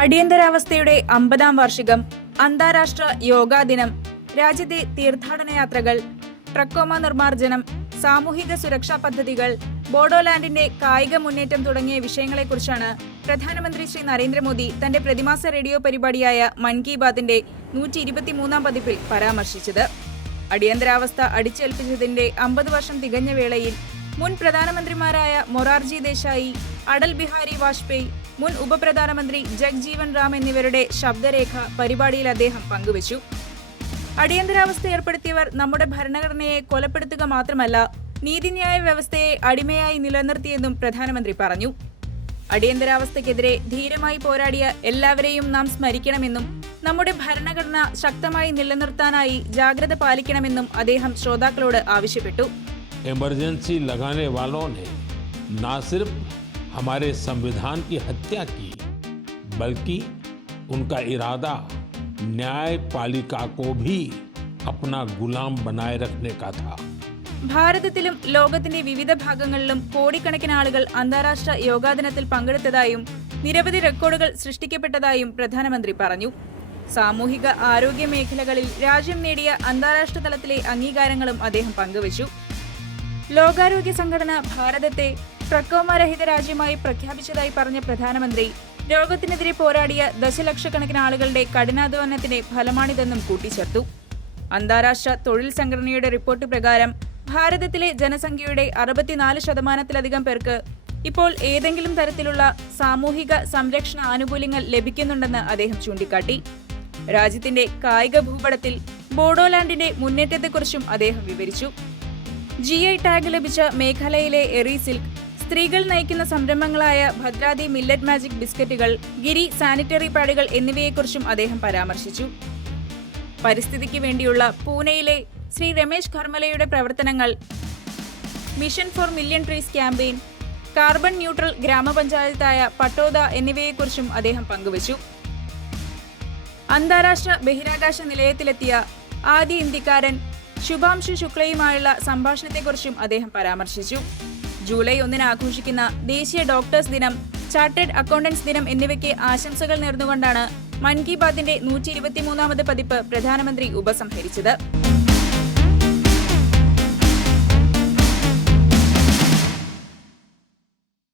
അടിയന്തരാവസ്ഥയുടെ 50-ാം വാർഷികം, അന്താരാഷ്ട്ര യോഗാ ദിനം, രാജ്യത്തെ തീർത്ഥാടന യാത്രകൾ, ട്രക്കോമ നിർമ്മാർജ്ജനം, സാമൂഹിക സുരക്ഷാ പദ്ധതികൾ, ബോഡോലാൻഡിന്റെ കായിക മുന്നേറ്റം തുടങ്ങിയ വിഷയങ്ങളെക്കുറിച്ചാണ് പ്രധാനമന്ത്രി ശ്രീ നരേന്ദ്രമോദി തന്റെ പ്രതിമാസ റേഡിയോ പരിപാടിയായ മൻ കി ബാത്തിന്റെ 123-ാം പതിപ്പിൽ പരാമർശിച്ചത്. അടിയന്തരാവസ്ഥ അടിച്ചേൽപ്പിച്ചതിന്റെ 50 വർഷം തികഞ്ഞ വേളയിൽ മുൻ പ്രധാനമന്ത്രിമാരായ മൊറാർജി ദേശായി, അടൽ ബിഹാരി വാജ്പേയി, മുൻ ഉപപ്രധാനമന്ത്രി ജഗ്ജീവൻ റാം എന്നിവരുടെ ശബ്ദരേഖ പരിപാടിയിൽ അദ്ദേഹം പങ്കുവച്ചു. അടിയന്തരാവസ്ഥ ഏർപ്പെടുത്തിയവർ നമ്മുടെ ഭരണഘടനയെ കൊലപ്പെടുത്തുക മാത്രമല്ല, നീതിന്യായ വ്യവസ്ഥയെ അടിമയായി നിലനിർത്തിയെന്നും പ്രധാനമന്ത്രി പറഞ്ഞു. അടിയന്തരാവസ്ഥയ്ക്കെതിരെ ധീരമായി പോരാടിയ എല്ലാവരെയും നാം സ്മരിക്കണമെന്നും നമ്മുടെ ഭരണഘടന ശക്തമായി നിലനിർത്താനായി ജാഗ്രത പാലിക്കണമെന്നും അദ്ദേഹം ശ്രോതാക്കളോട് ആവശ്യപ്പെട്ടു. इमरजेंसी लगाने वालों ने न सिर्फ हमारे संविधान की हत्या की, बल्कि उनका इरादा न्यायपालिका को भी अपना गुलाम बनाए रखने का था. ഭാരതത്തിലും ലോകത്തിന്റെ വിവിധ ഭാഗങ്ങളിലും കോടിക്കണക്കിന് ആളുകൾ അന്താരാഷ്ട്ര യോഗാ ദിനത്തിൽ പങ്കെടുത്തതായും നിരവധി റെക്കോർഡുകൾ സൃഷ്ടിക്കപ്പെട്ടതായും പ്രധാനമന്ത്രി പറഞ്ഞു. സാമൂഹിക ആരോഗ്യ മേഖലകളിൽ രാജ്യം നേടിയ അന്താരാഷ്ട്ര തലത്തിലെ അംഗീകാരങ്ങളും അദ്ദേഹം പങ്കുവച്ചു. ലോകാരോഗ്യ സംഘടന ഭാരതത്തെ ട്രക്കോമ-രഹിത രാജ്യമായി പ്രഖ്യാപിച്ചതായി പറഞ്ഞ പ്രധാനമന്ത്രി, രോഗത്തിനെതിരെ പോരാടിയ ദശലക്ഷക്കണക്കിന് ആളുകളുടെ കഠിനാധ്വാനത്തിന്റെ ഫലമാണിതെന്നും കൂട്ടിച്ചേർത്തു. അന്താരാഷ്ട്ര തൊഴിൽ സംഘടനയുടെ റിപ്പോർട്ട് പ്രകാരം ഭാരതത്തിലെ ജനസംഖ്യയുടെ 64% പേർക്ക് ഇപ്പോൾ ഏതെങ്കിലും തരത്തിലുള്ള സാമൂഹിക സംരക്ഷണ ആനുകൂല്യങ്ങൾ ലഭിക്കുന്നുണ്ടെന്ന് അദ്ദേഹം ചൂണ്ടിക്കാട്ടി. രാജ്യത്തിന്റെ കായിക ഭൂപടത്തിൽ ബോഡോലാൻഡിന്റെ മുന്നേറ്റത്തെക്കുറിച്ചും അദ്ദേഹം വിവരിച്ചു. GI ടാഗ് ലഭിച്ച മേഘാലയയിലെ എറി സിൽക്ക്, സ്ത്രീകൾ നയിക്കുന്ന സംരംഭങ്ങളായ ഭദ്രാതി മില്ലറ്റ് മാജിക് ബിസ്ക്കറ്റുകൾ, ഗിരി സാനിറ്ററി പാഡുകൾ എന്നിവയെക്കുറിച്ചും അദ്ദേഹം പരാമർശിച്ചു. പരിസ്ഥിതിക്ക് വേണ്ടിയുള്ള പൂനെയിലെ ശ്രീ രമേശ് ഖർമലയുടെ പ്രവർത്തനങ്ങൾ, mission for million trees campaign, carbon neutral ഗ്രാമപഞ്ചായത്തായ പട്ടോദ എന്നിവയെക്കുറിച്ചും അദ്ദേഹം പങ്കുവച്ചു. അന്താരാഷ്ട്ര ബഹിരാകാശ നിലയത്തിലെത്തിയ ആദ്യ ഇന്ത്യക്കാരൻ ശുഭാംശു ശുക്ലയുമായുള്ള സംഭാഷണത്തെക്കുറിച്ചും അദ്ദേഹം പരാമർശിച്ചു. ജൂലൈ 1 ആഘോഷിക്കുന്ന ദേശീയ ഡോക്ടേഴ്സ് ദിനം, ചാർട്ടേഡ് അക്കൗണ്ടൻസ് ദിനം എന്നിവയ്ക്ക് ആശംസകൾ നേർന്നുകൊണ്ടാണ് മൻ കി ബാത്തിന്റെ 123-ാമത് പതിപ്പ് പ്രധാനമന്ത്രി ഉപസംഹരിച്ചത്.